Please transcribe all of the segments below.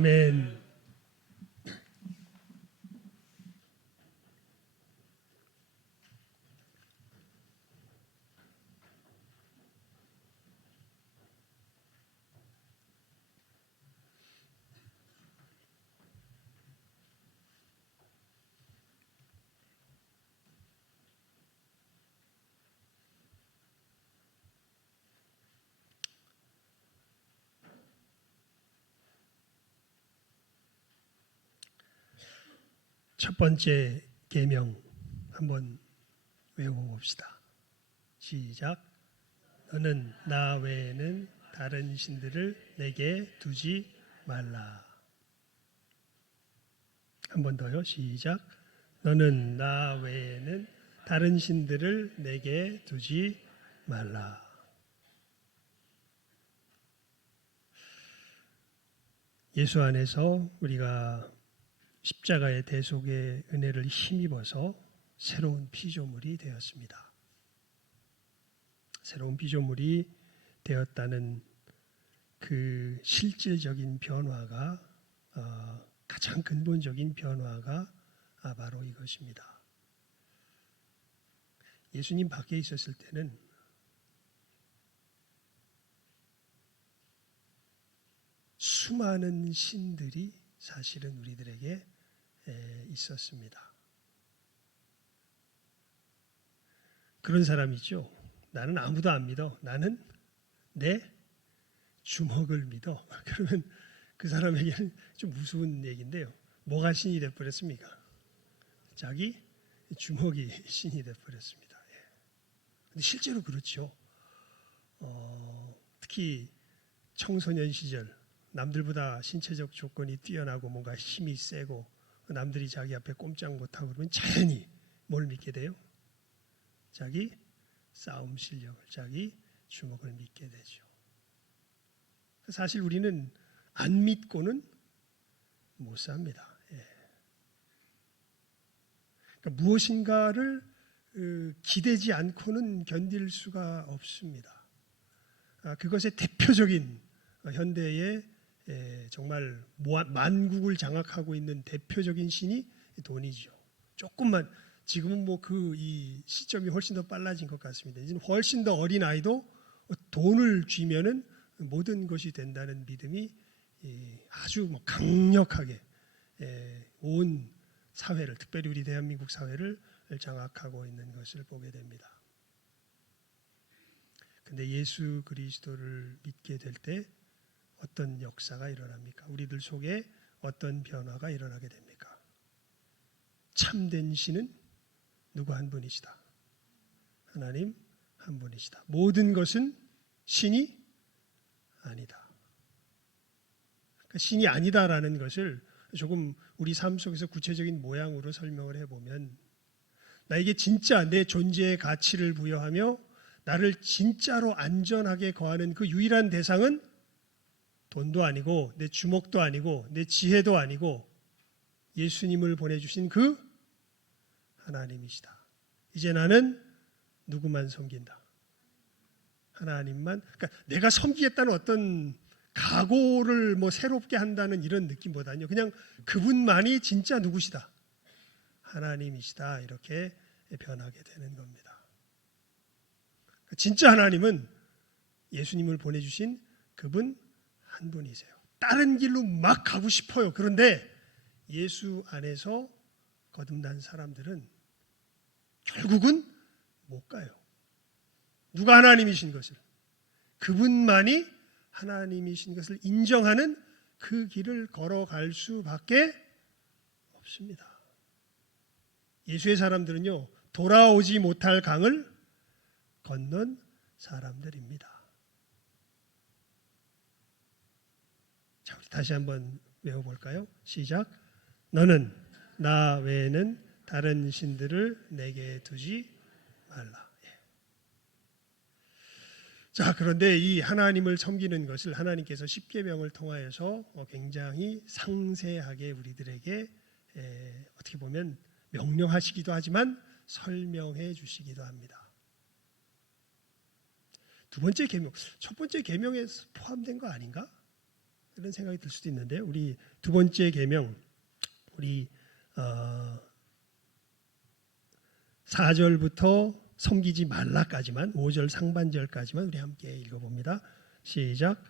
아멘. 첫 번째 계명 한번 외워봅시다. 시작. 너는 나 외에는 다른 신들을 내게 두지 말라. 한 번 더요. 시작. 너는 나 외에는 다른 신들을 내게 두지 말라. 예수 안에서 우리가 십자가의 대속의 은혜를 힘입어서 새로운 피조물이 되었습니다. 새로운 피조물이 되었다는 그 실질적인 변화가 가장 근본적인 변화가 바로 이것입니다. 예수님 밖에 있었을 때는 수많은 신들이 사실은 우리들에게 있었습니다. 그런 사람이죠. 나는 아무도 안 믿어. 나는 내 주먹을 믿어. 그러면 그 사람에게는 좀 무서운 얘기인데요. 뭐가 신이 되어버렸습니까? 자기 주먹이 신이 되어버렸습니다. 근데 실제로 그렇죠. 특히 청소년 시절 남들보다 신체적 조건이 뛰어나고 뭔가 힘이 세고 남들이 자기 앞에 꼼짝 못하고 그러면 자연히 뭘 믿게 돼요? 자기 싸움 실력을, 자기 주먹을 믿게 되죠. 사실 우리는 안 믿고는 못 삽니다. 그러니까 무엇인가를 기대지 않고는 견딜 수가 없습니다. 그것의 대표적인 현대의 정말 만국을 장악하고 있는 대표적인 신이 돈이죠. 조금만 지금은 뭐 이 시점이 훨씬 더 빨라진 것 같습니다. 이제는 훨씬 더 어린 아이도 돈을 쥐면은 모든 것이 된다는 믿음이 아주 강력하게 온 사회를, 특별히 우리 대한민국 사회를 장악하고 있는 것을 보게 됩니다. 근데 예수 그리스도를 믿게 될 때 어떤 역사가 일어납니까? 우리들 속에 어떤 변화가 일어나게 됩니까? 참된 신은 누구 한 분이시다. 하나님 한 분이시다. 모든 것은 신이 아니다. 그러니까 신이 아니다라는 것을 조금 우리 삶 속에서 구체적인 모양으로 설명을 해보면, 나에게 진짜 내 존재의 가치를 부여하며 나를 진짜로 안전하게 거하는 그 유일한 대상은 돈도 아니고 내 주먹도 아니고 내 지혜도 아니고 예수님을 보내주신 그 하나님이시다. 이제 나는 누구만 섬긴다. 하나님만. 그러니까 내가 섬기겠다는 어떤 각오를 새롭게 한다는 이런 느낌보다는요, 그냥 그분만이 진짜 누구시다. 하나님이시다. 이렇게 변하게 되는 겁니다. 진짜 하나님은 예수님을 보내주신 그분 한 분이세요. 다른 길로 막 가고 싶어요. 그런데 예수 안에서 거듭난 사람들은 결국은 못 가요. 누가 하나님이신 것을, 그분만이 하나님이신 것을 인정하는 그 길을 걸어갈 수밖에 없습니다. 예수의 사람들은요, 돌아오지 못할 강을 건넌 사람들입니다. 자, 우리 다시 한번 외워볼까요? 시작. 너는 나 외에는 다른 신들을 내게 두지 말라. 자, 그런데 이 하나님을 섬기는 것을 하나님께서 십계명을 통하여서 굉장히 상세하게 우리들에게 어떻게 보면 명령하시기도 하지만 설명해 주시기도 합니다. 두 번째 계명, 첫 번째 계명에 포함된 거 아닌가? 그런 생각이 들 수도 있는데 우리 두 번째 계명 우리 4절부터 섬기지 말라까지만 5절 상반절까지만 우리 함께 읽어봅니다. 시작.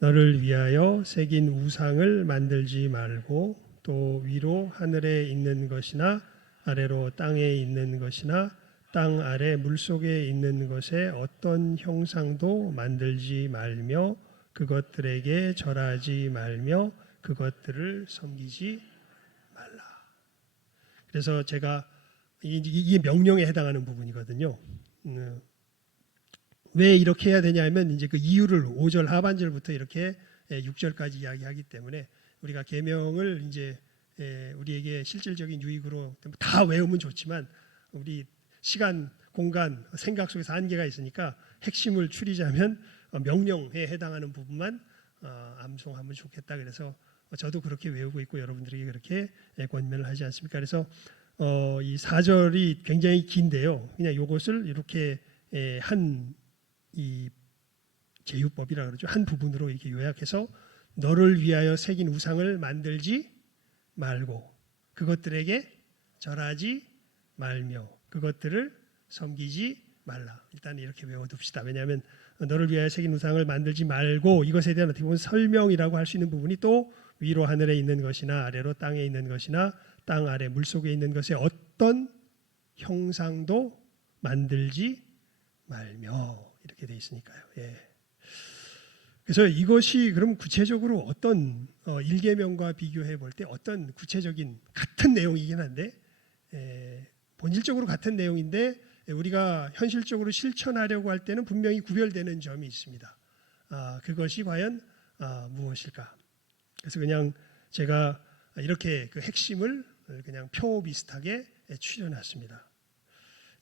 너를 위하여 새긴 우상을 만들지 말고 또 위로 하늘에 있는 것이나 아래로 땅에 있는 것이나 땅 아래 물속에 있는 것에 어떤 형상도 만들지 말며 그것들에게 절하지 말며 그것들을 섬기지 말라. 그래서 제가 이게 명령에 해당하는 부분이거든요. 왜 이렇게 해야 되냐면 이제 그 이유를 5절 하반절부터 이렇게 6절까지 이야기하기 때문에 우리가 계명을 이제 우리에게 실질적인 유익으로 다 외우면 좋지만 우리 시간, 공간, 생각 속에서 한계가 있으니까 핵심을 추리자면 명령에 해당하는 부분만 암송하면 좋겠다. 그래서 저도 그렇게 외우고 있고 여러분들에게 그렇게 권면을 하지 않습니까? 그래서 이 4절이 굉장히 긴데요. 그냥 이것을 이렇게 이 제유법이라 그러죠. 한 부분으로 이렇게 요약해서 너를 위하여 새긴 우상을 만들지 말고 그것들에게 절하지 말며 그것들을 섬기지 말라. 일단 이렇게 외워둡시다. 왜냐하면 너를 위하여 새긴 우상을 만들지 말고 이것에 대한 어떻게 보면 설명이라고 할 수 있는 부분이 또 위로 하늘에 있는 것이나 아래로 땅에 있는 것이나 땅 아래 물속에 있는 것에 어떤 형상도 만들지 말며 이렇게 돼 있으니까요. 예. 그래서 이것이 그럼 구체적으로 어떤 1계명과 비교해 볼 때 어떤 구체적인 같은 내용이긴 한데 본질적으로 같은 내용인데 우리가 현실적으로 실천하려고 할 때는 분명히 구별되는 점이 있습니다. 그것이 과연 무엇일까? 그래서 그냥 제가 이렇게 그 핵심을 그냥 표 비슷하게 추려놨습니다.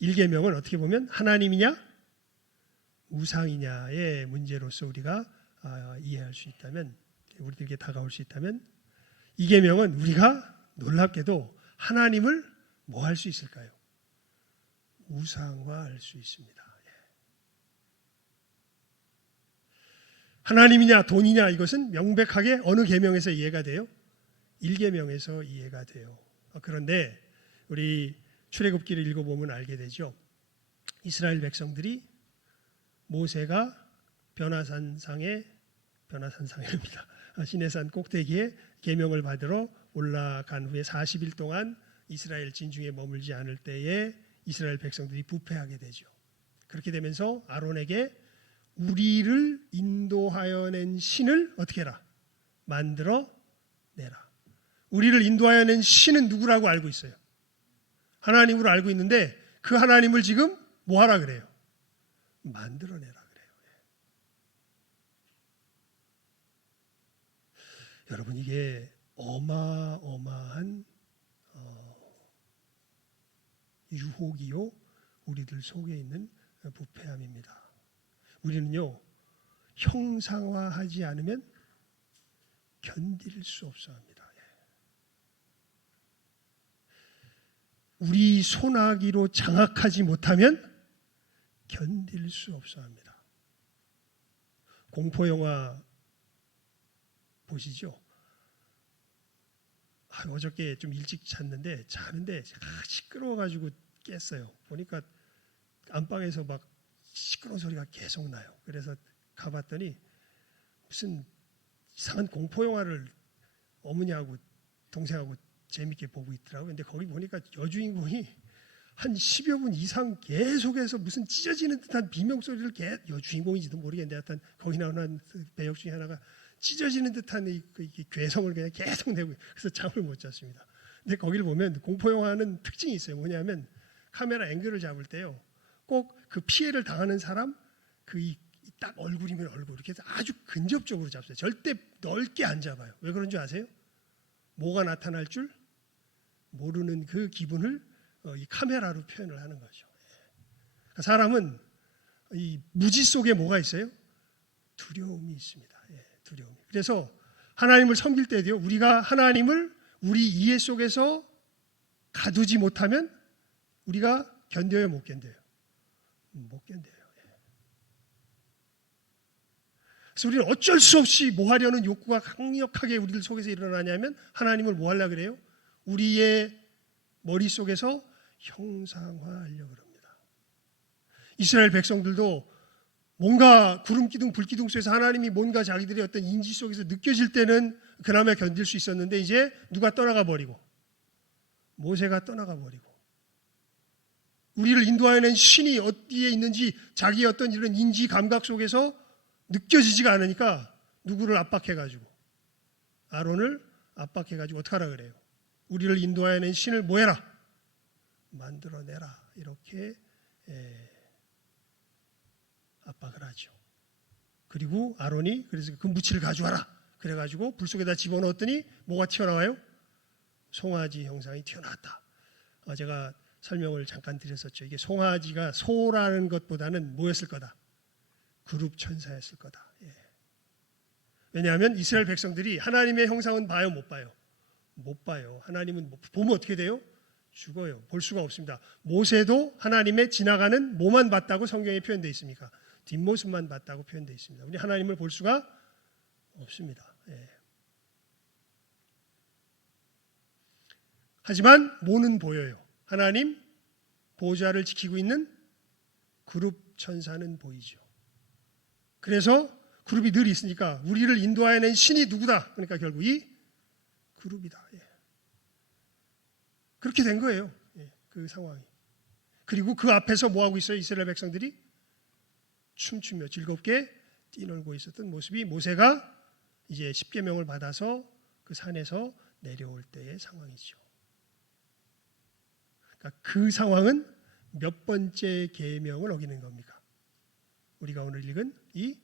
1계명은 어떻게 보면 하나님이냐 우상이냐의 문제로서 우리가 이해할 수 있다면 우리들에게 다가올 수 있다면 2계명은 우리가 놀랍게도 하나님을 뭐 할 수 있을까요? 우상화할 수 있습니다. 하나님이냐 돈이냐 이것은 명백하게 어느 계명에서 이해가 돼요? 1계명에서 이해가 돼요. 그런데 우리 출애굽기를 읽어보면 알게 되죠. 이스라엘 백성들이 모세가 변화산상입니다. 시내산 꼭대기에 계명을 받으러 올라간 후에 40일 동안 이스라엘 진중에 머물지 않을 때에 이스라엘 백성들이 부패하게 되죠. 그렇게 되면서 아론에게 우리를 인도하여 낸 신을 어떻게 해라? 만들어 내라. 우리를 인도하여 낸 신은 누구라고 알고 있어요? 하나님으로 알고 있는데 그 하나님을 지금 뭐 하라 그래요? 만들어내라 그래요. 여러분 이게 어마어마한 유혹이요 우리들 속에 있는 부패함입니다. 우리는요 형상화하지 않으면 견딜 수 없어 합니다. 우리 손아귀로 장악하지 못하면 견딜 수 없어 합니다. 공포영화 보시죠. 어저께 좀 일찍 잤는데 자는데 시끄러워가지고 깼어요. 보니까 안방에서 막 시끄러운 소리가 계속 나요. 그래서 가봤더니 무슨 이상한 공포영화를 어머니하고 동생하고 재밌게 보고 있더라고요. 근데 거기 보니까 여주인공이 한 10여 분 이상 계속해서 무슨 찢어지는 듯한 비명소리를 여주인공인지도 모르겠는데 하여튼 거기 나오는 배역 중에 하나가 찢어지는 듯한 이 괴성을 그냥 계속 내고 그래서 잠을 못 잤습니다. 근데 거기를 보면 공포영화는 특징이 있어요. 뭐냐면 카메라 앵글을 잡을 때요. 꼭 그 피해를 당하는 사람 딱 얼굴이면 얼굴 이렇게 해서 아주 근접적으로 잡어요. 절대 넓게 안 잡아요. 왜 그런 줄 아세요? 뭐가 나타날 줄 모르는 그 기분을 이 카메라로 표현을 하는 거죠. 사람은 이 무지 속에 뭐가 있어요? 두려움이 있습니다. 두려움. 그래서 하나님을 섬길 때도요. 우리가 하나님을 우리 이해 속에서 가두지 못하면 우리가 견뎌요, 못 견뎌요? 못 견뎌요. 그래서 우리는 어쩔 수 없이 뭐 하려는 욕구가 강력하게 우리들 속에서 일어나냐면 하나님을 뭐 하려고 그래요? 우리의 머릿속에서 형상화하려고 합니다. 이스라엘 백성들도 뭔가 구름기둥 불기둥 속에서 하나님이 뭔가 자기들의 어떤 인지 속에서 느껴질 때는 그나마 견딜 수 있었는데 이제 누가 떠나가 버리고 모세가 떠나가 버리고 우리를 인도하는 신이 어디에 있는지 자기의 어떤 이런 인지 감각 속에서 느껴지지가 않으니까 누구를 압박해가지고 아론을 압박해가지고 어떻게 하라 그래요? 우리를 인도하는 신을 뭐 해라? 만들어내라. 이렇게 압박을 하죠. 그리고 아론이 그래서 그 무치를 가져와라. 그래가지고 불 속에다 집어넣었더니 뭐가 튀어나와요? 송아지 형상이 튀어나왔다. 제가 설명을 잠깐 드렸었죠. 이게 송아지가 소라는 것보다는 뭐였을 거다? 그룹 천사였을 거다. 왜냐하면 이스라엘 백성들이 하나님의 형상은 봐요, 못 봐요? 못 봐요. 하나님은 보면 어떻게 돼요? 죽어요. 볼 수가 없습니다. 모세도 하나님의 지나가는 뭐만 봤다고 성경에 표현되어 있습니까? 뒷모습만 봤다고 표현되어 있습니다. 우리 하나님을 볼 수가 없습니다. 하지만 뭐는 보여요. 하나님 보좌를 지키고 있는 그룹 천사는 보이죠. 그래서 그룹이 늘 있으니까 우리를 인도하는 신이 누구다? 그러니까 결국 이 그룹이다. 그렇게 된 거예요. 그 상황이. 그리고 그 앞에서 뭐하고 있어요? 이스라엘 백성들이 춤추며 즐겁게 뛰놀고 있었던 모습이 모세가 이제 십계명을 받아서 그 산에서 내려올 때의 상황이죠. 그러니까 그 상황은 몇 번째 계명을 어기는 겁니까? 우리가 오늘 읽은 이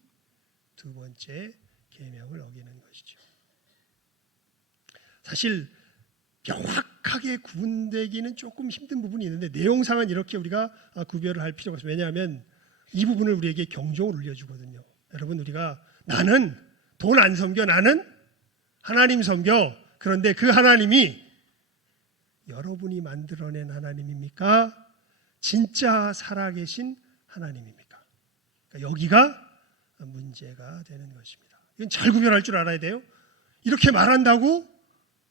두 번째 계명을 어기는 것이죠. 사실 명확하게 구분되기는 조금 힘든 부분이 있는데 내용상은 이렇게 우리가 구별을 할 필요가 없어요. 왜냐하면 이 부분을 우리에게 경종을 울려주거든요. 여러분 우리가 나는 돈 안 섬겨, 나는 하나님 섬겨. 그런데 그 하나님이 여러분이 만들어낸 하나님입니까? 진짜 살아계신 하나님입니까? 그러니까 여기가 문제가 되는 것입니다. 이건 잘 구별할 줄 알아야 돼요. 이렇게 말한다고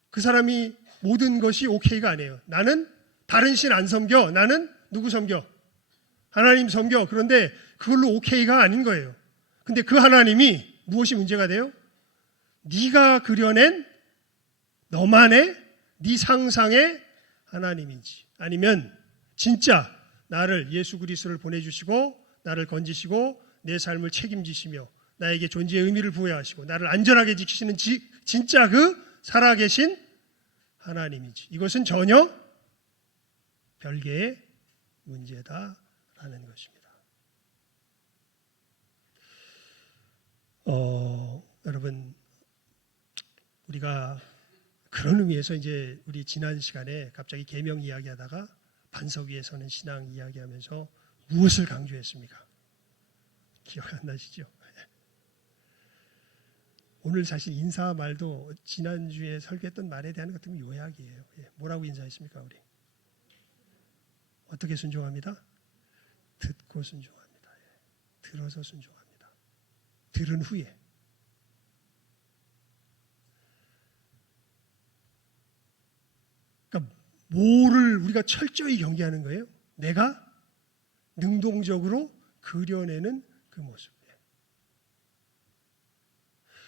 그 사람이 모든 것이 오케이가 아니에요. 나는 다른 신 안 섬겨. 나는 누구 섬겨? 하나님 섬겨. 그런데 그걸로 오케이가 아닌 거예요. 근데 그 하나님이 무엇이 문제가 돼요? 네가 그려낸 너만의 네 상상의 하나님인지 아니면 진짜 나를 예수 그리스도를 보내주시고 나를 건지시고 내 삶을 책임지시며 나에게 존재의 의미를 부여하시고 나를 안전하게 지키시는 진짜 그 살아계신 하나님이지. 이것은 전혀 별개의 문제다라는 것입니다. 여러분 우리가 그런 의미에서 이제 우리 지난 시간에 갑자기 계명 이야기하다가 반석 위에 서는 신앙 이야기하면서 무엇을 강조했습니까? 기억 안 나시죠? 오늘 사실 인사 말도 지난주에 설교했던 말에 대한 것 같으면 요약이에요. 뭐라고 인사했습니까, 우리? 어떻게 순종합니다? 듣고 순종합니다. 들어서 순종합니다. 들은 후에. 그러니까 뭐를 우리가 철저히 경계하는 거예요? 내가 능동적으로 그려내는 그 모습.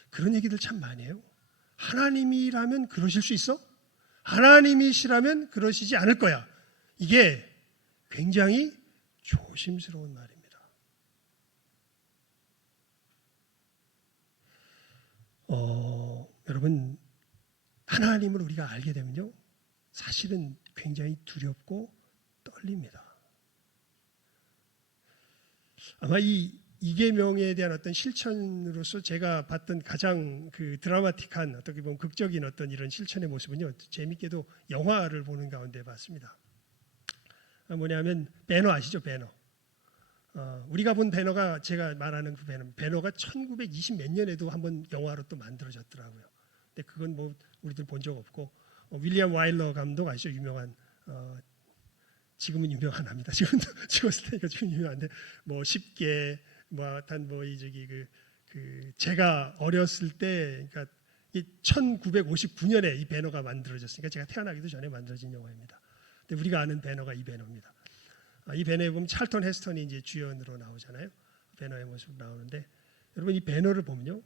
그런 얘기들 참 많이 해요. 하나님이라면 그러실 수 있어? 하나님이시라면 그러시지 않을 거야. 이게 굉장히 조심스러운 말입니다. 여러분 하나님을 우리가 알게 되면요 사실은 굉장히 두렵고 떨립니다. 아마 이 계명에 대한 어떤 실천으로서 제가 봤던 가장 그 드라마틱한 어떻게 보면 극적인 어떤 이런 실천의 모습은요 재밌게도 영화를 보는 가운데 봤습니다. 뭐냐면 배너 아시죠? 배너. 우리가 본 배너가 제가 말하는 그 배너가 1920 몇 년에도 한번 영화로 또 만들어졌더라고요. 근데 그건 뭐 우리들 본 적 없고 윌리엄 와일러 감독 아시죠? 유명한 지금은 유명한 합니다. 지금도 찍었을 테니까 지금 유명한데 뭐 쉽게 뭐단 뭐 이 저기 그 제가 어렸을 때, 그러니까 1959년에 이 배너가 만들어졌으니까 제가 태어나기도 전에 만들어진 영화입니다. 근데 우리가 아는 배너가 이 배너입니다. 이 배너에 보면 찰턴 헤스턴이 이제 주연으로 나오잖아요. 배너의 모습 나오는데 여러분 이 배너를 보면요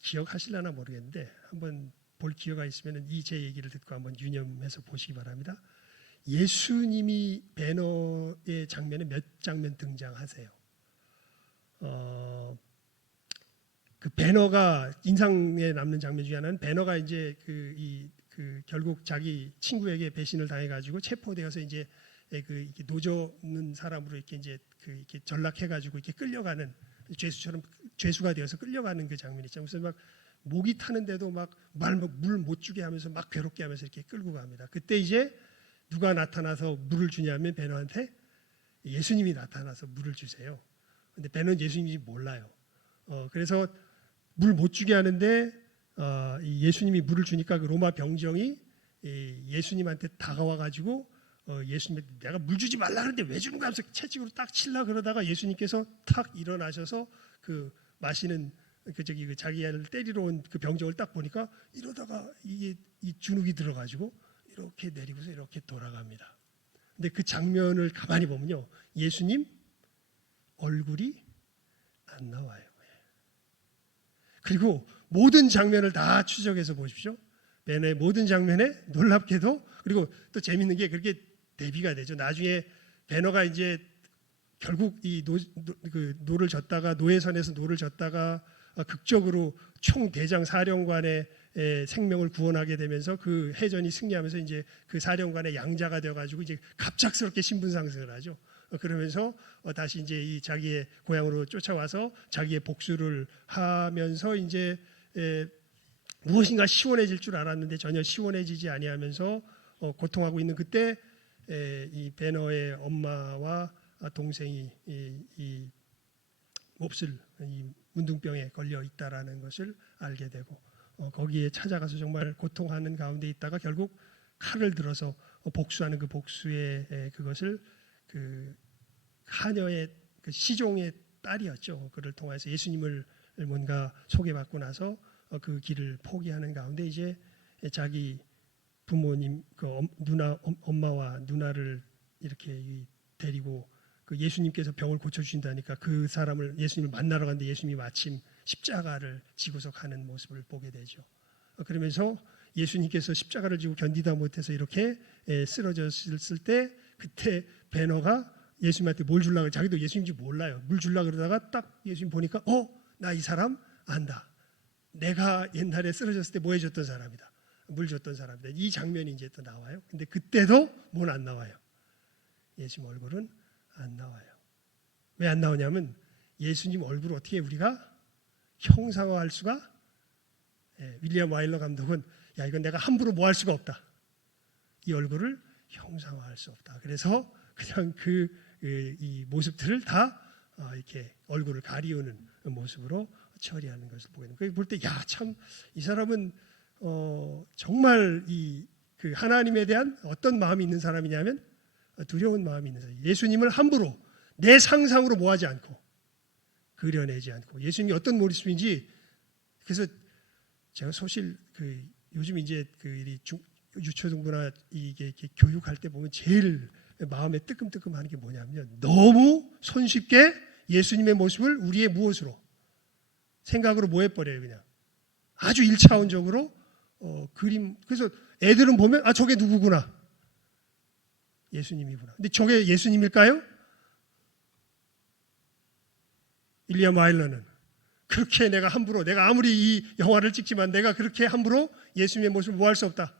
기억하실려나 모르겠는데 한번 볼 기회가 있으면 이 제 얘기를 듣고 한번 유념해서 보시기 바랍니다. 예수님이 배너의 장면에 몇 장면 등장하세요. 그 배너가 인상에 남는 장면 중에 하나는 배너가 이제 결국 자기 친구에게 배신을 당해가지고 체포되어서 이제 이렇게 노젓는 사람으로 이렇게 전락해가지고 이렇게 끌려가는 죄수처럼 죄수가 되어서 끌려가는 그 장면이 있잖아요. 그래서 막 목이 타는데도 막 물 못 주게 하면서 막 괴롭게 하면서 이렇게 끌고 갑니다. 그때 이제 누가 나타나서 물을 주냐면 배너한테 예수님이 나타나서 물을 주세요. 근데 배너는 예수님인지 몰라요. 그래서 물 못 주게 하는데 예수님이 물을 주니까 그 로마 병정이 예수님한테 다가와 가지고 예수님한테 내가 물 주지 말라 그러는데 왜 주는 거야 하면서 채찍으로 딱 칠라 그러다가 예수님께서 탁 일어나셔서 그 마시는 그 자기를 때리러 온 그 병정을 딱 보니까 이러다가 이게 이 주눅이 들어가지고 이렇게 내리고서 이렇게 돌아갑니다. 근데 그 장면을 가만히 보면요 예수님 얼굴이 안 나와요. 그리고 모든 장면을 다 추적해서 보십시오. 배너의 모든 장면에 놀랍게도 그리고 또 재밌는 게 그렇게 대비가 되죠. 나중에 배너가 이제 결국 이 노를 졌다가 노예선에서 노를 졌다가 극적으로 총대장 사령관의 생명을 구원하게 되면서 그 해전이 승리하면서 이제 그 사령관의 양자가 되어가지고 이제 갑작스럽게 신분 상승을 하죠. 그러면서 다시 이제 이 자기의 고향으로 쫓아와서 자기의 복수를 하면서 이제 무엇인가 시원해질 줄 알았는데 전혀 시원해지지 아니하면서 고통하고 있는 그때 이 배너의 엄마와 동생이 이 몹쓸 이 문둥병에 걸려 있다라는 것을 알게 되고 거기에 찾아가서 정말 고통하는 가운데 있다가 결국 칼을 들어서 복수하는 그 복수의 그것을 그 하녀의 그 시종의 딸이었죠. 그를 통해서 예수님을 뭔가 소개받고 나서 그 길을 포기하는 가운데 이제 자기 부모님 그 엄마와 누나를 이렇게 데리고 그 예수님께서 병을 고쳐주신다니까 그 사람을 예수님을 만나러 갔는데 예수님이 마침 십자가를 지고서 가는 모습을 보게 되죠. 그러면서 예수님께서 십자가를 지고 견디다 못해서 이렇게 쓰러졌을 때 그때 배너가 예수님한테 뭘 주려고 자기도 예수님인지 몰라요. 물 주려고 그러다가 딱 예수님 보니까 나 이 사람 안다. 내가 옛날에 쓰러졌을 때 뭐 해줬던 사람이다. 물 줬던 사람이다. 이 장면이 이제 또 나와요. 근데 그때도 뭘 안 나와요. 예수님 얼굴은 안 나와요. 왜 안 나오냐면 예수님 얼굴을 어떻게 우리가 형상화할 수가 윌리엄 와일러 감독은 야 이건 내가 함부로 뭐 할 수가 없다. 이 얼굴을 형상화할 수 없다. 그래서 그냥 이 모습들을 다 이렇게 얼굴을 가리우는 모습으로 처리하는 것을 보게 됩니다. 볼 때 야 참 이 사람은 정말 그 하나님에 대한 어떤 마음이 있는 사람이냐면 두려운 마음이 있는 사람. 예수님을 함부로 내 상상으로 뭐하지 않고 그려내지 않고 예수님이 어떤 모습인지 그래서 제가 사실 요즘 이제 유초등부나 이게 이렇게 교육할 때 보면 제일 마음에 뜨끔뜨끔하는 게 뭐냐면 너무 손쉽게 예수님의 모습을 우리의 무엇으로 생각으로 뭐 해버려요. 그냥 아주 1차원적으로 그림. 그래서 애들은 보면 저게 누구구나. 예수님이구나. 근데 저게 예수님일까요? 윌리엄 와일러는 그렇게 내가 함부로 내가 아무리 이 영화를 찍지만 내가 그렇게 함부로 예수님의 모습을 뭐 할 수 없다.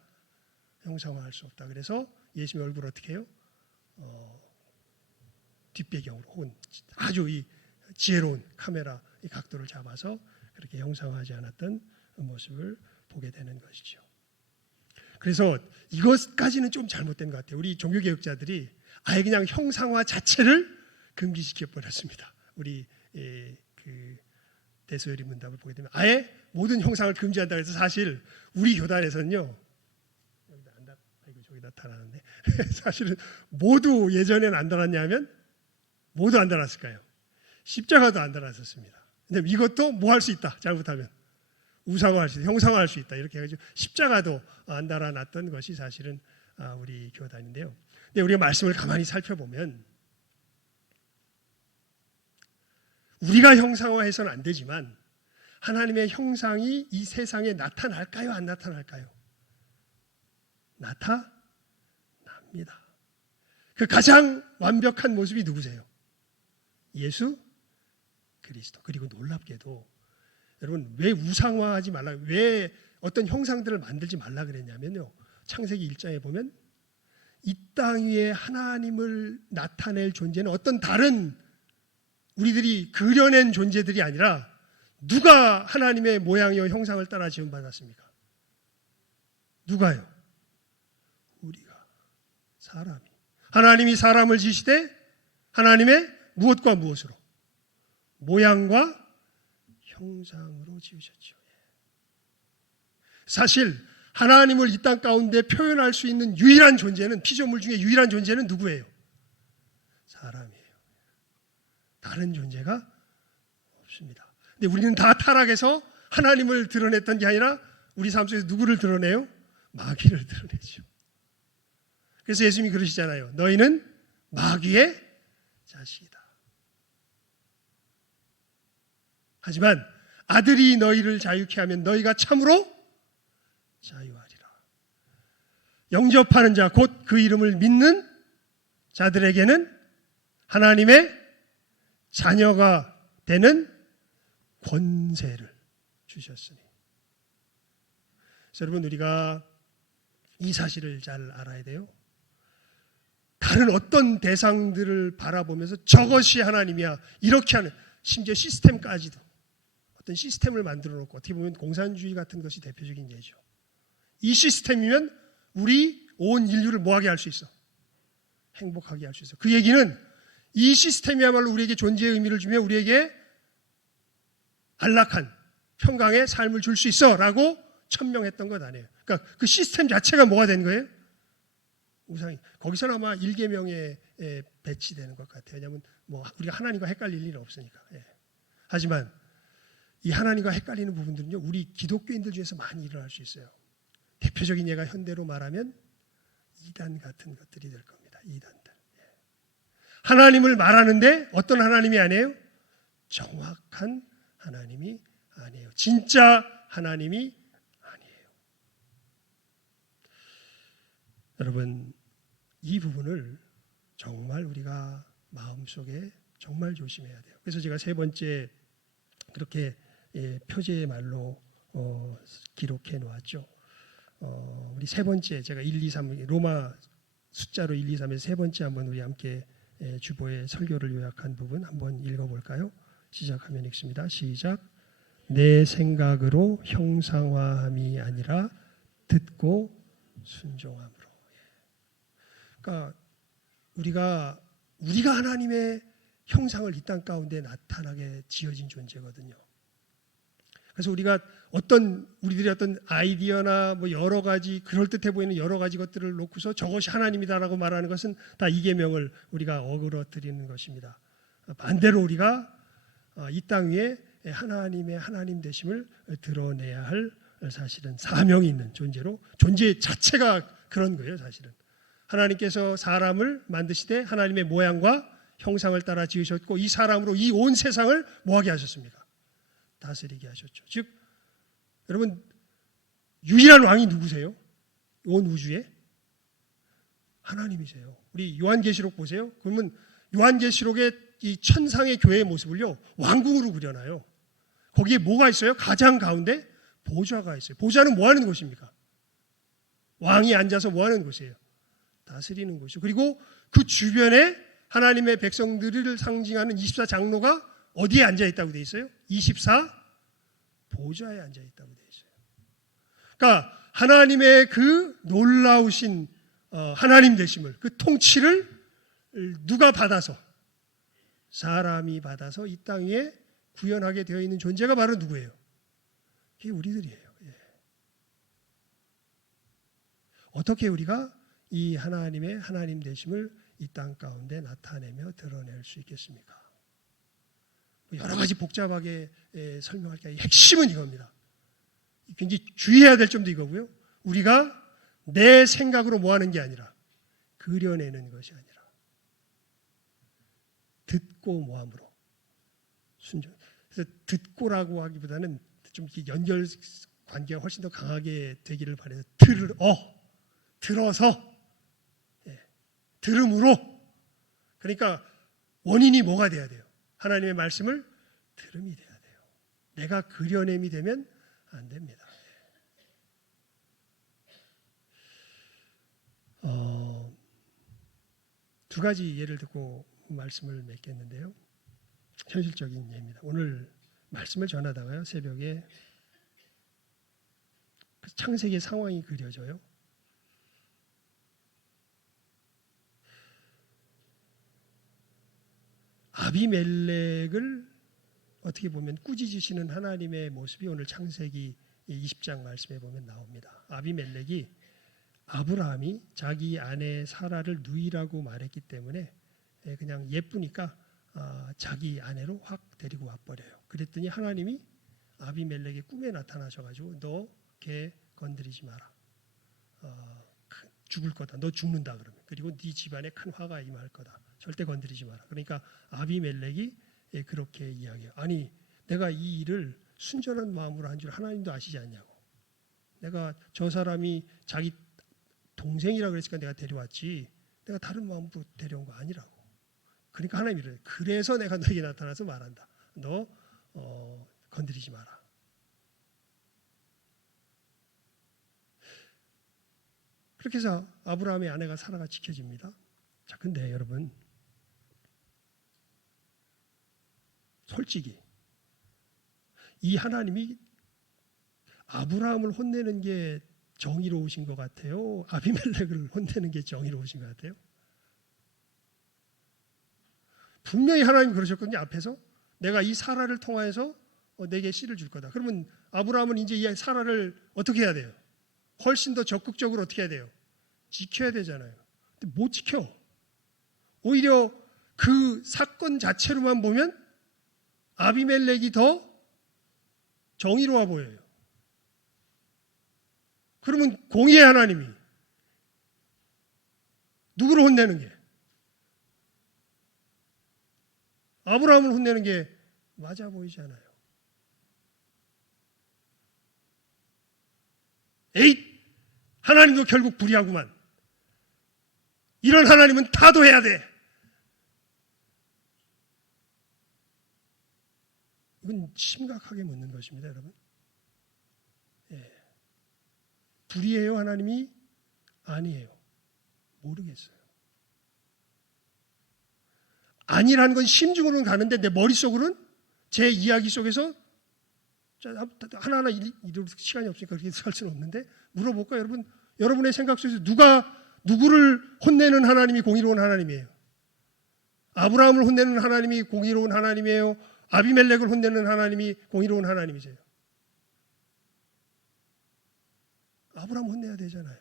형상화할 수 없다. 그래서 예수님의 얼굴을 어떻게 해요? 뒷배경으로 혹은 아주 이 지혜로운 카메라 이 각도를 잡아서 그렇게 형상화하지 않았던 모습을 보게 되는 것이죠. 그래서 이것까지는 좀 잘못된 것 같아요. 우리 종교개혁자들이 아예 그냥 형상화 자체를 금기시켜 버렸습니다. 우리 그 대소요리 문답을 보게 되면 아예 모든 형상을 금지한다 해서 사실 우리 교단에서는요. 저기 나타나는데 사실은 모두 예전에는 안 달았냐면 모두 안 달았을까요? 십자가도 안 달았었습니다. 근데 이것도 뭐 할 수 있다. 잘못하면 우상화할 수 있다. 형상화할 수 있다. 이렇게 해가지고 십자가도 안 달아놨던 것이 사실은 우리 교단인데요. 근데 우리가 말씀을 가만히 살펴보면 우리가 형상화해서는 안 되지만 하나님의 형상이 이 세상에 나타날까요? 안 나타날까요? 나타납니다. 그 가장 완벽한 모습이 누구세요? 예수 그리스도. 그리고 놀랍게도 여러분 왜 우상화하지 말라, 왜 어떤 형상들을 만들지 말라 그랬냐면요, 창세기 1장에 보면 이 땅 위에 하나님을 나타낼 존재는 어떤 다른 우리들이 그려낸 존재들이 아니라 누가 하나님의 모양이요 형상을 따라 지음받았습니까? 누가요? 우리가, 사람이. 하나님이 사람을 지으시되 하나님의 무엇과 무엇으로? 모양과 형상으로 지으셨죠. 사실 하나님을 이 땅 가운데 표현할 수 있는 유일한 존재는, 피조물 중에 유일한 존재는 누구예요? 사람이에요. 다른 존재가 없습니다. 근데 우리는 다 타락해서 하나님을 드러냈던 게 아니라 우리 삶 속에서 누구를 드러내요? 마귀를 드러내죠. 그래서 예수님이 그러시잖아요. 너희는 마귀의 자식이다. 하지만 아들이 너희를 자유케 하면 너희가 참으로 자유하리라. 영접하는 자, 곧 그 이름을 믿는 자들에게는 하나님의 자녀가 되는 권세를 주셨으니. 그래서 여러분, 우리가 이 사실을 잘 알아야 돼요. 다른 어떤 대상들을 바라보면서 저것이 하나님이야 이렇게 하는, 심지어 시스템까지도 어떤 시스템을 만들어 놓고, 어떻게 보면 공산주의 같은 것이 대표적인 예죠. 이 시스템이면 우리 온 인류를 뭐하게 할 수 있어? 행복하게 할 수 있어. 그 얘기는 이 시스템이야말로 우리에게 존재의 의미를 주며 우리에게 안락한 평강의 삶을 줄 수 있어 라고 천명했던 것 아니에요. 그러니까 그 시스템 자체가 뭐가 된 거예요? 우상이. 거기서는 아마 일계명에 배치되는 것 같아요. 왜냐하면 우리가 하나님과 헷갈릴 일은 없으니까. 하지만 이 하나님과 헷갈리는 부분들은요, 우리 기독교인들 중에서 많이 일어날 수 있어요. 대표적인 예가 현대로 말하면 이단 같은 것들이 될 겁니다. 이단들. 하나님을 말하는데 어떤 하나님이 아니에요? 정확한 하나님이 아니에요. 진짜 하나님이 아니에요. 여러분, 이 부분을 정말 우리가 마음속에 정말 조심해야 돼요. 그래서 제가 세 번째 그렇게 표제의 말로 기록해 놓았죠. 우리 세 번째, 제가 1, 2, 3, 로마 숫자로 1, 2, 3에서 세 번째 한번 우리 함께 주보의 설교를 요약한 부분 한번 읽어볼까요? 시작하면 읽습니다. 시작. 내 생각으로 형상화함이 아니라 듣고 순종함으로. 그러니까 우리가 하나님의 형상을 이 땅 가운데 나타나게 지어진 존재거든요. 그래서 우리들이 어떤 아이디어나 여러 가지 그럴듯해 보이는 여러 가지 것들을 놓고서 저것이 하나님이다라고 말하는 것은 다 이계명을 우리가 어그러뜨리는 것입니다. 반대로 우리가 이 땅 위에 하나님의 하나님 되심을 드러내야 할 사실은 사명이 있는 존재로, 존재 자체가 그런 거예요. 사실은 하나님께서 사람을 만드시되 하나님의 모양과 형상을 따라 지으셨고 이 사람으로 이 온 세상을 뭐하게 하셨습니까? 다스리게 하셨죠. 즉 여러분, 유일한 왕이 누구세요? 온 우주에? 하나님이세요. 우리 요한계시록 보세요. 그러면 요한계시록의 이 천상의 교회의 모습을요, 왕궁으로 그려놔요. 거기에 뭐가 있어요? 가장 가운데 보좌가 있어요. 보좌는 뭐 하는 곳입니까? 왕이 앉아서 뭐 하는 곳이에요? 다스리는 곳이죠. 그리고 그 주변에 하나님의 백성들을 상징하는 24장로가 어디에 앉아 있다고 되어 있어요? 24 보좌에 앉아 있다고 되어 있어요. 그러니까 하나님의 그 놀라우신 하나님 되심을, 그 통치를 누가 받아서, 사람이 받아서 이 땅 위에 구현하게 되어 있는 존재가 바로 누구예요? 이게 우리들이에요. 어떻게 우리가 이 하나님의 하나님 되심을 이 땅 가운데 나타내며 드러낼 수 있겠습니까? 여러 가지 복잡하게 설명할 게 아니라 핵심은 이겁니다. 굉장히 주의해야 될 점도 이거고요. 우리가 내 생각으로 뭐 하는 게 아니라 그려내는 것이 아니라 듣고 뭐함으로 순종. 그래서 듣고라고 하기보다는 좀 연결 관계가 훨씬 더 강하게 되기를 바래요. 들어서 들음으로. 그러니까 원인이 뭐가 돼야 돼요? 하나님의 말씀을 들음이 돼야 돼요. 내가 그려냄이 되면 안 됩니다. 두 가지 예를 듣고 말씀을 맺겠는데요. 현실적인 예입니다. 오늘 말씀을 전하다가요, 새벽에 창세기의 상황이 그려져요. 아비멜렉을 어떻게 보면 꾸짖으시는 하나님의 모습이 오늘 창세기 20장 말씀에 보면 나옵니다. 아비멜렉이 아브라함이 자기 아내 사라를 누이라고 말했기 때문에 그냥 예쁘니까 자기 아내로 확 데리고 와버려요. 그랬더니 하나님이 아비멜렉의 꿈에 나타나셔가지고 너 걔 건드리지 마라. 죽을 거다. 너 죽는다 그러면. 그리고 네 집안에 큰 화가 임할 거다. 절대 건드리지 마라. 그러니까 아비멜렉이 그렇게 이야기해요. 아니 내가 이 일을 순전한 마음으로 한 줄 하나님도 아시지 않냐고. 내가 저 사람이 자기 동생이라 그랬으니까 내가 데려왔지 내가 다른 마음으로 데려온 거 아니라고. 그러니까 하나님이 이래요. 그래서 내가 너에게 나타나서 말한다. 너 건드리지 마라. 그렇게 해서 아브라함의 아내가 사라가 지켜집니다. 자, 근데 여러분 솔직히 이 하나님이 아브라함을 혼내는 게 정의로우신 것 같아요? 아비멜렉을 혼내는 게 정의로우신 것 같아요? 분명히 하나님이 그러셨거든요. 앞에서 내가 이 사라를 통하여서 내게 씨를 줄 거다. 그러면 아브라함은 이제 이 사라를 어떻게 해야 돼요? 훨씬 더 적극적으로 어떻게 해야 돼요? 지켜야 되잖아요. 근데 못 지켜. 오히려 그 사건 자체로만 보면 아비멜렉이 더 정의로워 보여요. 그러면 공의의 하나님이 누구를 혼내는 게? 아브라함을 혼내는 게 맞아 보이지 않아요. 에잇! 하나님도 결국 불의하구만. 이런 하나님은 타도해야 돼. 이건 심각하게 묻는 것입니다, 여러분. 예. 불의해요, 하나님이? 아니에요. 모르겠어요. 아니라는 건 심중으로는 가는데 내 머릿속으로는 제 이야기 속에서 하나하나 이럴 시간이 없으니까 그렇게 할 수는 없는데 물어볼까요, 여러분? 여러분의 생각 속에서 누구를 혼내는 하나님이 공의로운 하나님이에요? 아브라함을 혼내는 하나님이 공의로운 하나님이에요? 아비멜렉을 혼내는 하나님이 공의로운 하나님이세요? 아브라함 혼내야 되잖아요.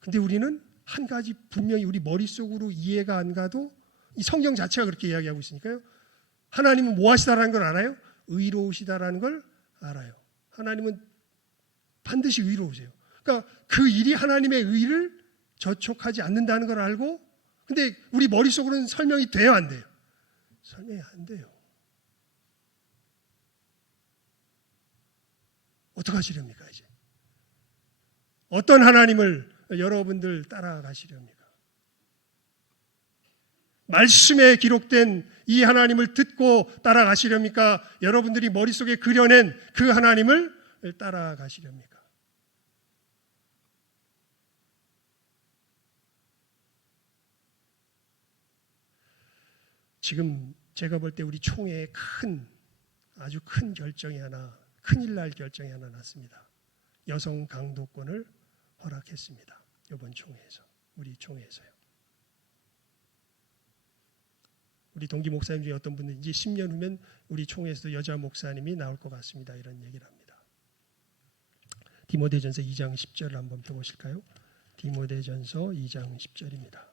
근데 우리는 한 가지 분명히 우리 머릿속으로 이해가 안 가도 이 성경 자체가 그렇게 이야기하고 있으니까요. 하나님은 뭐 하시다라는 걸 알아요? 의로우시다라는 걸 알아요. 하나님은 반드시 의로우세요. 그러니까 그 일이 하나님의 의를 저촉하지 않는다는 걸 알고, 근데 우리 머릿속으로는 설명이 돼요, 안 돼요? 설명이 안 돼요. 어떻게 하시렵니까, 이제? 어떤 하나님을 여러분들 따라가시렵니까? 말씀에 기록된 이 하나님을 듣고 따라가시렵니까? 여러분들이 머릿속에 그려낸 그 하나님을 따라가시렵니까? 지금 제가 볼 때 우리 총회에 아주 큰 결정이 하나, 큰일 날 결정이 하나 났습니다. 여성 강도권을 허락했습니다. 이번 총회에서, 우리 총회에서요. 우리 동기 목사님 중에 어떤 분은 이제 10년 후면 우리 총회에서도 여자 목사님이 나올 것 같습니다. 이런 얘기를 합니다. 디모데전서 2장 10절을 한번 펴보실까요? 디모데전서 2장 10절입니다.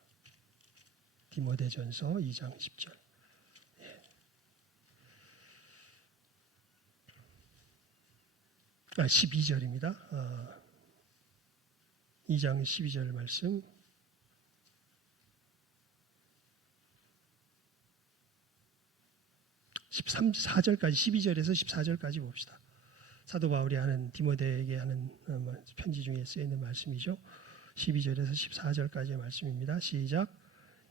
디모데전서 2장 10절. 12절입니다. 2장 12절 말씀. 4절까지 12절에서 14절까지 봅시다. 사도 바울이 하는 디모데에게 하는 편지 중에 쓰여 있는 말씀이죠. 12절에서 14절까지의 말씀입니다. 시작.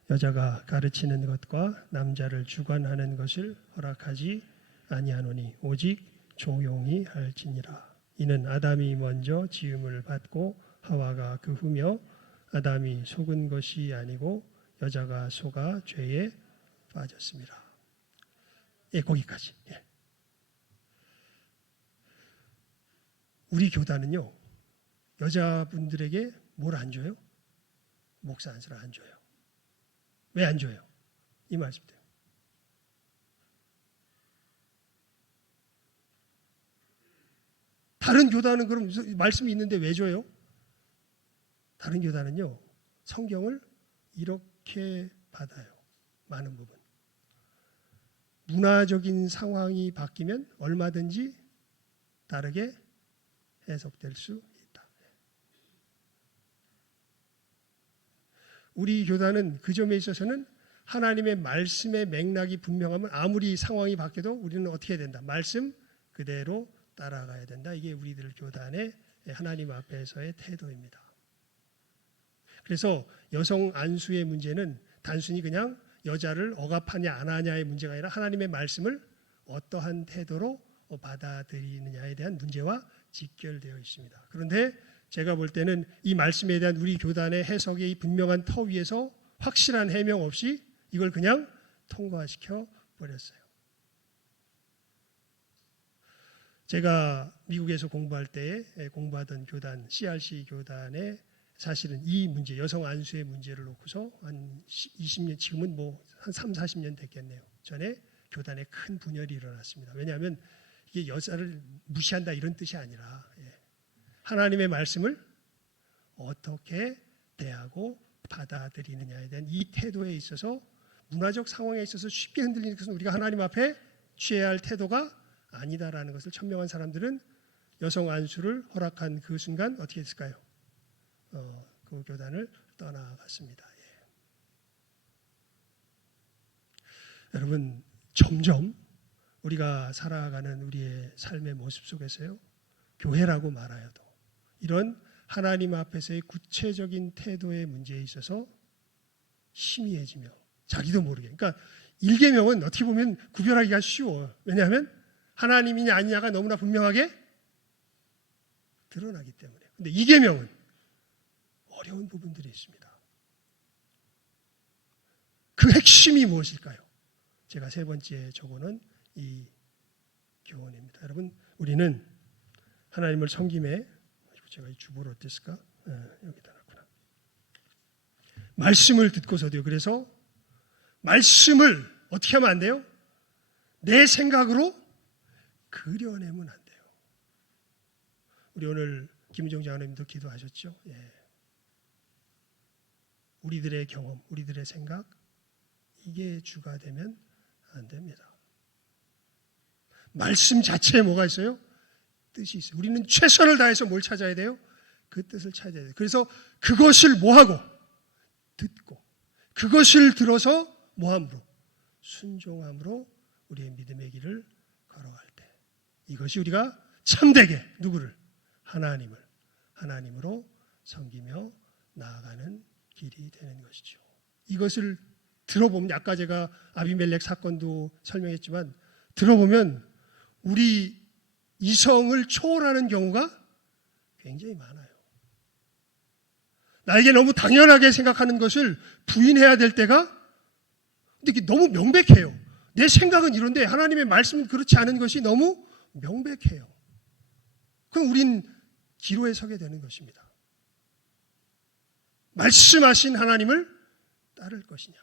여자가 가르치는 것과 남자를 주관하는 것을 허락하지 아니하노니 오직 조용히 할지니라. 이는 아담이 먼저 지음을 받고 하와가 그 후며 아담이 속은 것이 아니고 여자가 속아 죄에 빠졌습니다. 예, 거기까지. 예. 우리 교단은요, 여자분들에게 뭘 안 줘요? 목사 안수를 안 줘요. 왜 안 줘요? 이 말씀대로. 다른 교단은 그럼 말씀이 있는데 왜 줘요? 다른 교단은요, 성경을 이렇게 받아요. 많은 부분. 문화적인 상황이 바뀌면 얼마든지 다르게 해석될 수 있다. 우리 교단은 그 점에 있어서는 하나님의 말씀의 맥락이 분명하면 아무리 상황이 바뀌어도 우리는 어떻게 해야 된다? 말씀 그대로 따라가야 된다. 이게 우리들 교단의 하나님 앞에서의 태도입니다. 그래서 여성 안수의 문제는 단순히 그냥 여자를 억압하냐 안 하냐의 문제가 아니라 하나님의 말씀을 어떠한 태도로 받아들이느냐에 대한 문제와 직결되어 있습니다. 그런데 제가 볼 때는 이 말씀에 대한 우리 교단의 해석의 이 분명한 터 위에서 확실한 해명 없이 이걸 그냥 통과시켜 버렸어요. 제가 미국에서 공부할 때에 공부하던 교단, CRC 교단에 사실은 이 문제, 여성 안수의 문제를 놓고서 한 20년, 지금은 한 3, 40년 됐겠네요. 전에 교단에 큰 분열이 일어났습니다. 왜냐하면 이게 여자를 무시한다 이런 뜻이 아니라 하나님의 말씀을 어떻게 대하고 받아들이느냐에 대한 이 태도에 있어서 문화적 상황에 있어서 쉽게 흔들리는 것은 우리가 하나님 앞에 취해야 할 태도가 아니다라는 것을 천명한 사람들은 여성 안수를 허락한 그 순간 어떻게 했을까요? 그 교단을 떠나갔습니다. 예. 여러분, 점점 우리가 살아가는 우리의 삶의 모습 속에서요, 교회라고 말하여도 이런 하나님 앞에서의 구체적인 태도의 문제에 있어서 희미해지며 자기도 모르게, 그러니까 1계명은 어떻게 보면 구별하기가 쉬워. 왜냐하면 하나님이냐 아니냐가 너무나 분명하게 드러나기 때문에. 근데 2계명은 어려운 부분들이 있습니다. 그 핵심이 무엇일까요? 제가 세 번째 적어놓은 이 교훈입니다. 여러분, 우리는 하나님을 섬김에, 제가 이 주보를 어떻게 쓸까? 여기다 놨구나. 말씀을 듣고서도요. 그래서 말씀을 어떻게 하면 안 돼요? 내 생각으로 그려내면 안 돼요. 우리 오늘 김은정 장로님도 기도하셨죠? 예. 우리들의 경험, 우리들의 생각, 이게 주가 되면 안 됩니다. 말씀 자체에 뭐가 있어요? 뜻이 있어요. 우리는 최선을 다해서 뭘 찾아야 돼요? 그 뜻을 찾아야 돼요. 그래서 그것을 뭐하고? 듣고. 그것을 들어서 뭐함으로? 순종함으로 우리의 믿음의 길을 걸어갈 때. 이것이 우리가 참되게 누구를? 하나님으로 섬기며 나아가는 길이 되는 것이죠. 이것을 들어보면, 아까 제가 아비멜렉 사건도 설명했지만, 들어보면 우리 이성을 초월하는 경우가 굉장히 많아요. 나에게 너무 당연하게 생각하는 것을 부인해야 될 때가, 근데 이게 너무 명백해요. 내 생각은 이런데 하나님의 말씀은 그렇지 않은 것이 너무 명백해요. 그럼 우린 기로에 서게 되는 것입니다. 말씀하신 하나님을 따를 것이냐,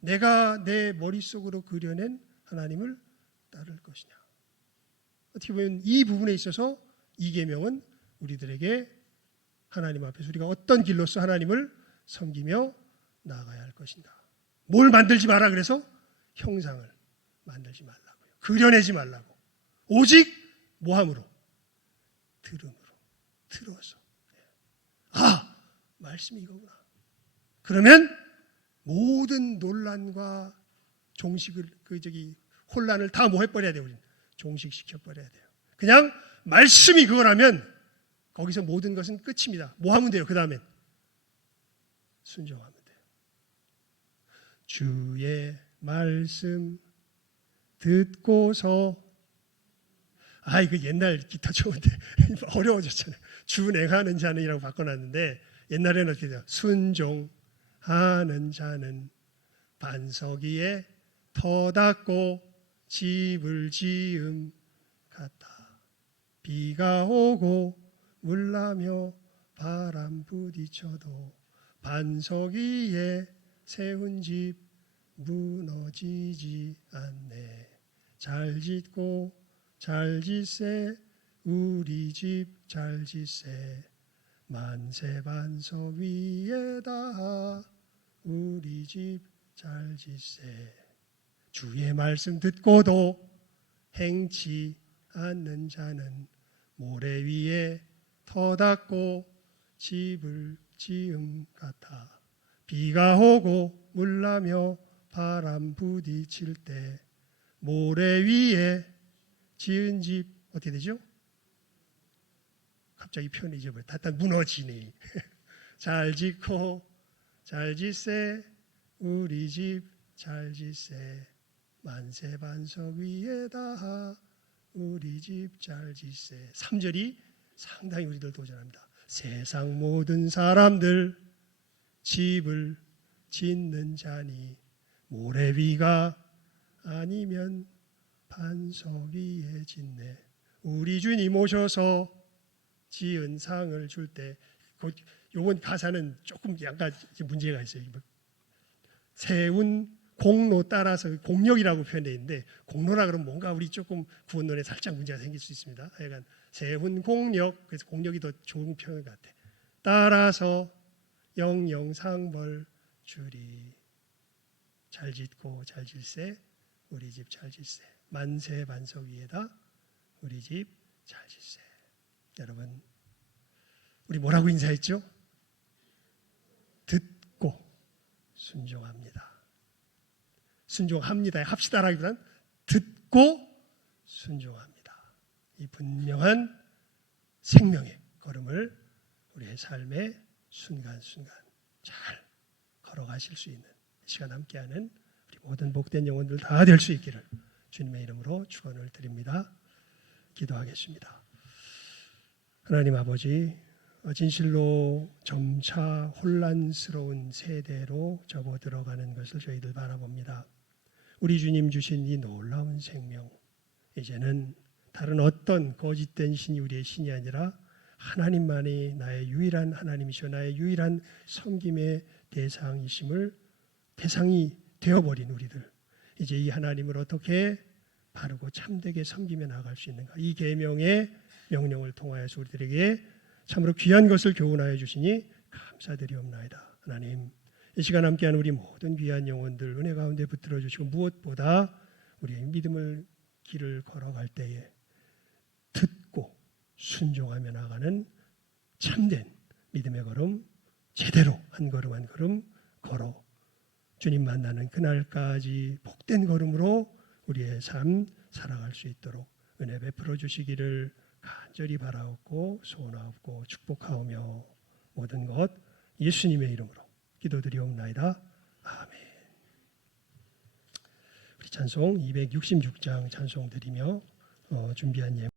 내가 내 머릿속으로 그려낸 하나님을 따를 것이냐. 어떻게 보면 이 부분에 있어서 이 계명은 우리들에게 하나님 앞에서 우리가 어떤 길로서 하나님을 섬기며 나아가야 할 것인가. 뭘 만들지 마라 그래서 형상을 만들지 말라고요. 그려내지 말라고. 오직 뭐함으로? 들음으로. 들어서. 아, 말씀이 이거구나. 그러면 모든 논란과 종식을 혼란을 다 뭐 해버려야 돼요. 우리는 종식시켜버려야 돼요. 그냥 말씀이 그거라면 거기서 모든 것은 끝입니다. 뭐 하면 돼요? 그 다음엔 순종하면 돼요. 주의 말씀 듣고서 이거 옛날 기타 좋은데 어려워졌잖아요. 준행하는 자는이라고 바꿔놨는데 옛날에는 어떻게 돼요? 순종하는 자는 반석 위에 터 닦고 집을 지음 같다. 비가 오고 물나며 바람 부딪혀도 반석 위에 세운 집 무너지지 않네. 잘 짓고 잘 짓세 우리 집 잘 짓세 만세 반석 위에다 우리 집 잘 짓세. 주의 말씀 듣고도 행치 않는 자는 모래 위에 터 닦고 집을 지음 같아. 비가 오고 물나며 바람 부딪힐 때 모래 위에 지은 집 어떻게 되죠? 갑자기 표현을 잊어버려. 다 무너지니. 잘 짓고 잘 짓세 우리 집 잘 짓세 만세 반석 위에다 우리 집 잘 짓세. 3절이 상당히 우리들 도전합니다. 세상 모든 사람들 집을 짓는 자니 모래 위가 아니면 반석 위에 짓네. 우리 주님 오셔서 지은 상을 줄 때, 요번 가사는 조금 약간 문제가 있어요. 세운 공로 따라서 공력이라고 표현되어 있는데, 공로라 그러면 뭔가 우리 조금 구원론에 살짝 문제가 생길 수 있습니다. 하여간 세운 공력, 그래서 공력이 더 좋은 표현 같아. 따라서 영영상벌 주리. 잘 짓고 잘 질세 우리 집 잘 질세 만세 반석 위에다 우리 집 잘 질세. 여러분, 우리 뭐라고 인사했죠? 듣고 순종합니다. 순종합니다. 합시다라기보다는 듣고 순종합니다. 이 분명한 생명의 걸음을 우리의 삶의 순간순간 잘 걸어가실 수 있는 시간 함께하는 우리 모든 복된 영혼들 다 될 수 있기를 주님의 이름으로 축원을 드립니다. 기도하겠습니다. 하나님 아버지, 진실로 점차 혼란스러운 세대로 접어들어가는 것을 저희들 바라봅니다. 우리 주님 주신 이 놀라운 생명, 이제는 다른 어떤 거짓된 신이 우리의 신이 아니라 하나님만이 나의 유일한 하나님이시오, 나의 유일한 섬김의 대상이 되어버린 우리들, 이제 이 하나님을 어떻게 바르고 참되게 섬기며 나아갈 수 있는가, 이 계명의 명령을 통하여서 우리들에게 참으로 귀한 것을 교훈하여 주시니 감사드리옵나이다. 하나님, 이 시간 함께하는 우리 모든 귀한 영혼들 은혜 가운데 붙들어 주시고, 무엇보다 우리의 믿음을 길을 걸어갈 때에 듣고 순종하며 나가는 참된 믿음의 걸음, 제대로 한 걸음 한 걸음 걸어 주님 만나는 그날까지 복된 걸음으로 우리의 삶 살아갈 수 있도록 은혜 베풀어 주시기를 간절히 바라옵고 소원하옵고 축복하오며 모든 것 예수님의 이름으로 기도드리옵나이다. 아멘. 우리 찬송 266장 찬송 드리며 준비한 예물